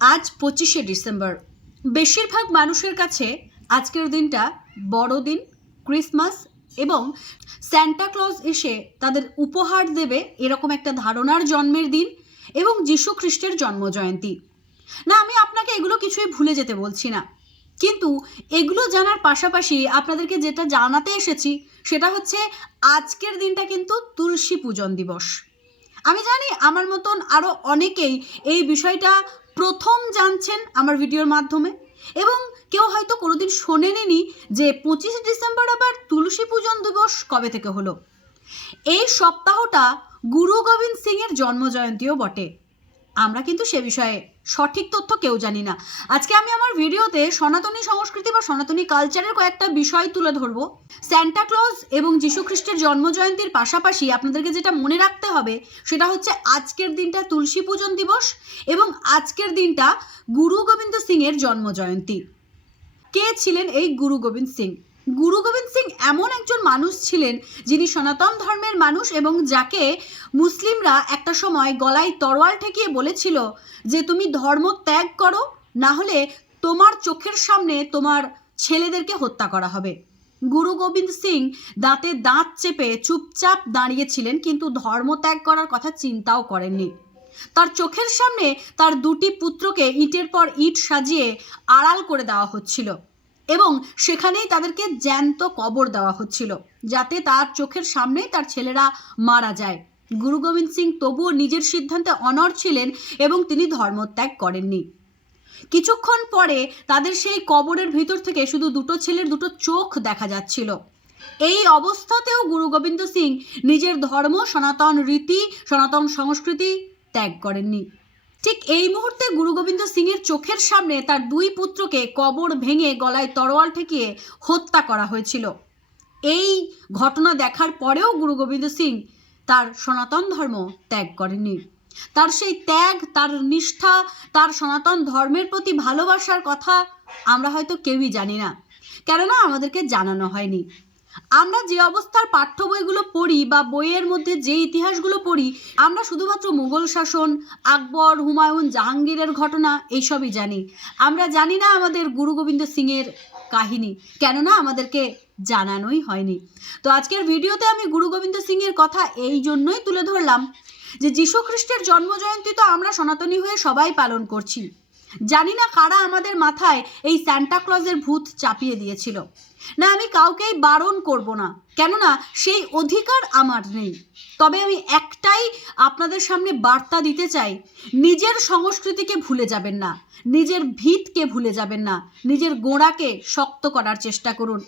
আজ পঁচিশে ডিসেম্বর। বেশিরভাগ মানুষের কাছে আজকের দিনটা বড়দিন ক্রিসমাস এবং স্যান্টা ক্লজ এসে তাদের উপহার দেবে এরকম একটা ধারণার জন্মের দিন এবং যীশু খ্রিস্টের জন্মজয়ন্তী। না, আমি আপনাকে এগুলো কিছুই ভুলে যেতে বলছি না। কিন্তু এগুলো জানার পাশাপাশি আপনাদেরকে যেটা জানাতে এসেছি সেটা হচ্ছে আজকের দিনটা কিন্তু তুলসী পূজন দিবস। আমি জানি আমার মতন আরও অনেকেই এই বিষয়টা প্রথম জানছেন আমার ভিডিওর মাধ্যমে। এবং কেউ হয়তো কোনোদিন শোনেনি যে পঁচিশে ডিসেম্বর আবার তুলসী পূজন দিবস কবে থেকে হলো। এই সপ্তাহটা গুরু গোবিন্দ সিংয়ের জন্মজয়ন্তীও বটে। আমরা কিন্তু সে বিষয়ে সঠিক তথ্য কেউ জানি না। আজকে আমি আমার ভিডিওতে সনাতনী সংস্কৃতি বা সনাতনী কালচারের কয়েকটা বিষয় তুলে ধরবো। স্যান্টা ক্লজ এবং যীশু খ্রিস্টের জন্মজয়ন্তীর পাশাপাশি আপনাদেরকে যেটা মনে রাখতে হবে, সেটা হচ্ছে আজকের দিনটা তুলসী পূজন দিবস এবং আজকের দিনটা গুরু গোবিন্দ সিংয়ের জন্মজয়ন্তী। কে ছিলেন এই গুরু গোবিন্দ সিং? গুরু গোবিন্দ সিং এমন একজন মানুষ ছিলেন যিনি সনাতন ধর্মের মানুষ এবং যাকে মুসলিমরা একটা সময় গলায় তরোয়াল ঠেকিয়ে বলেছিল যে তুমি ধর্ম ত্যাগ করো, না হলে তোমার চোখের সামনে তোমার ছেলেদেরকে হত্যা করা হবে। গুরু গোবিন্দ সিং দাঁতে দাঁত চেপে চুপচাপ দাঁড়িয়েছিলেন কিন্তু ধর্ম ত্যাগ করার কথা চিন্তাও করেননি। তার চোখের সামনে তার দুটি পুত্রকে ইটের পর ইট সাজিয়ে আড়াল করে দেওয়া হচ্ছিল। এবং সেখানেই তাদেরকে জ্যান্ত কবর দেওয়া হচ্ছিল, যাতে তার চোখের সামনেই তার ছেলেরা মারা যায়। গুরু গোবিন্দ সিং তবুও নিজের সিদ্ধান্তে অনড় ছিলেন এবং তিনি ধর্মত্যাগ করেননি। কিছুক্ষণ পরে তাদের সেই কবরের ভিতর থেকে শুধু দুটো ছেলের দুটো চোখ দেখা যাচ্ছিল। এই অবস্থাতেও গুরু গোবিন্দ সিং নিজের ধর্ম, সনাতন রীতি, সনাতন সংস্কৃতি ত্যাগ করেননি। ঠিক এই মুহূর্তে গুরু গোবিন্দ সিংয়ের চোখের সামনে তার দুই পুত্রকে কবর ভেঙে গলায় তরোয়াল ঠেকিয়ে হত্যা করা হয়েছিল। এই ঘটনা দেখার পরেও গুরু গোবিন্দ সিং তার সনাতন ধর্ম ত্যাগ করেননি। তার সেই ত্যাগ, তার নিষ্ঠা, তার সনাতন ধর্মের প্রতি ভালোবাসার কথা আমরা হয়তো কেউই জানি না। কেননা আমাদেরকে জানানো হয়নি। আমরা যে অবস্থার পাঠ্য বইগুলো পড়ি বা বইয়ের মধ্যে যে ইতিহাসগুলো পড়ি, আমরা শুধুমাত্র মুঘল শাসন, আকবর, হুমায়ুন জাহাঙ্গীরের ঘটনা এইসবই জানি। আমরা জানি না আমাদের গুরু গোবিন্দ সিংয়ের কাহিনী, কেননা আমাদেরকে জানানোই হয়নি। তো আজকের ভিডিওতে আমি গুরু গোবিন্দ সিংয়ের কথা এই জন্যই তুলে ধরলাম যে যীশু খ্রিস্টের জন্মজয়ন্তী তো আমরা সনাতনী হয়ে সবাই পালন করছি। জানি না কারা আমাদের মাথায় এই স্যান্টা ক্লজের ভূত চাপিয়ে দিয়েছিল। না, আমি কাউকেই বারণ করব না। কেননা সেই অধিকার আমার নেই। তবে আমি একটাই আপনাদের সামনে বার্তা দিতে চাই, নিজের সংস্কৃতিকে ভুলে যাবেন না, নিজের ভিতকে ভুলে যাবেন না, নিজের গোড়াকে শক্ত করার চেষ্টা করুন।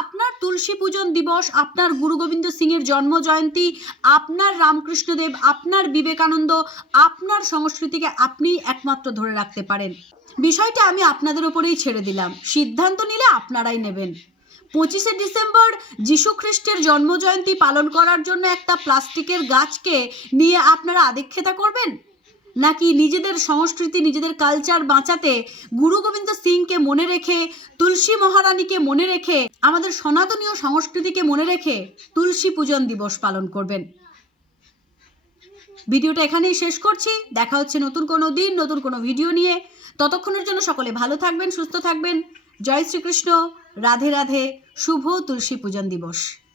আপনার তুলসী পূজন দিবস, আপনার গুরু গোবিন্দ সিংয়ের জন্ম জয়ন্তী, আপনার রামকৃষ্ণদেব, আপনার বিবেকানন্দ, আপনার সংস্কৃতিকে আপনি একমাত্র ধরে রাখতে পারেন। বিষয়টা আমি আপনাদের উপরেই ছেড়ে দিলাম। সিদ্ধান্ত নিলে আপনারাই নেবেন। পঁচিশে ডিসেম্বর যীশু খ্রিস্টের জন্মজয়ন্তী পালন করার জন্য একটা প্লাস্টিকের গাছকে নিয়ে আপনারা আদিক্ষেতা করবেন? নাকি নিজেদের সংস্কৃতি, নিজেদের কালচার বাঁচাতে গুরু গোবিন্দ সিংকে মনে রেখে, তুলসী মহারানীকে মনে রেখে, আমাদের সনাতনীয় সংস্কৃতিকে মনে রেখে তুলসী পূজন দিবস পালন করবেন? ভিডিওটা এখানেই শেষ করছি। দেখা হচ্ছে নতুন কোনো দিন, নতুন কোনো ভিডিও নিয়ে। ততক্ষণের জন্য সকলে ভালো থাকবেন, সুস্থ থাকবেন। জয় শ্রীকৃষ্ণ রাধে রাধে শুভ তুলসী পূজন দিবস।